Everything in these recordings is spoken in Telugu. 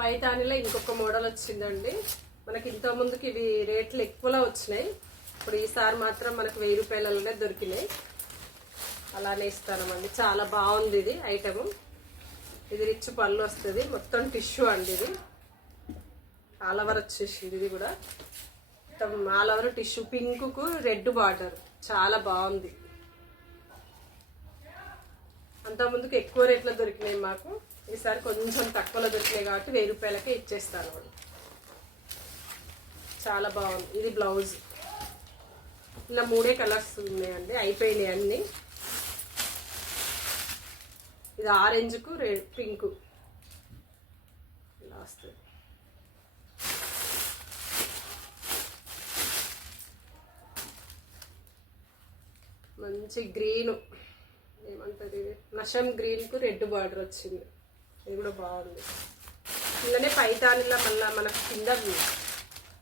పైతానిలో ఇంకొక మోడల్ వచ్చిందండి. మనకి ఇంత ముందుకి ఇవి రేట్లు ఎక్కువలో వచ్చినాయి. ఇప్పుడు ఈసారి మాత్రం మనకు 1000 రూపాయలలోనే దొరికినాయి. అలానే ఇస్తామండి. చాలా బాగుంది ఇది ఐటము. ఇది రిచ్ పళ్ళు వస్తుంది. మొత్తం టిష్యూ అండి. ఇది ఆల్ ఓవర్ వచ్చేసింది. ఇది కూడా మొత్తం ఆల్ ఓవర్ టిష్యూ. పింక్కు రెడ్ బార్డర్ చాలా బాగుంది. అంత ముందుకు ఎక్కువ రేట్లో దొరికినాయి మాకు. ఈసారి కొంచెం తక్కువలో దొరికినాయి కాబట్టి 1000 రూపాయలకే ఇచ్చేస్తాను. చాలా బాగుంది. ఇది బ్లౌజ్. ఇలా 3 కలర్స్ ఉన్నాయండి. అయిపోయినాయి అన్నీ. ఇది ఆరెంజ్కు పింక్ ఇలా వస్తుంది. మంచి గ్రీను ఏమంటది నషం గ్రీన్కు రెడ్ బార్డర్ వచ్చింది. ఇది కూడా బాగుంది. ఇలానే పైతానిలా మళ్ళీ మనకు కింద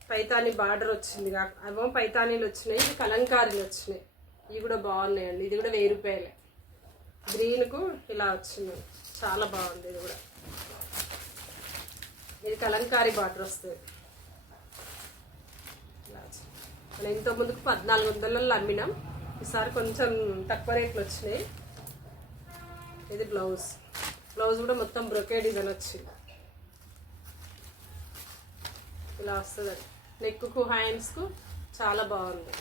పైతాని బార్డర్ వచ్చింది. అవేమో పైతానీలు వచ్చినాయి. ఇది కలంకారీలు వచ్చినాయి. ఇవి కూడా బాగున్నాయండి. ఇది కూడా 1000 రూపాయలే. గ్రీన్కు ఇలా వచ్చింది. చాలా బాగుంది. ఇది కూడా ఇది కలంకారీ బార్డర్ వస్తుంది. ఇలా మనం ఇంత ముందుకు 1400 అమ్మినాం. ఈసారి కొంచెం తక్కువ రేట్లు వచ్చినాయి. ఇది బ్లౌజ్. బ్లౌజ్ కూడా మొత్తం బ్రొకే డిజైన్ వచ్చింది. ఇలా వస్తుంది. నెక్కు హ్యాండ్స్కు చాలా బాగుంది.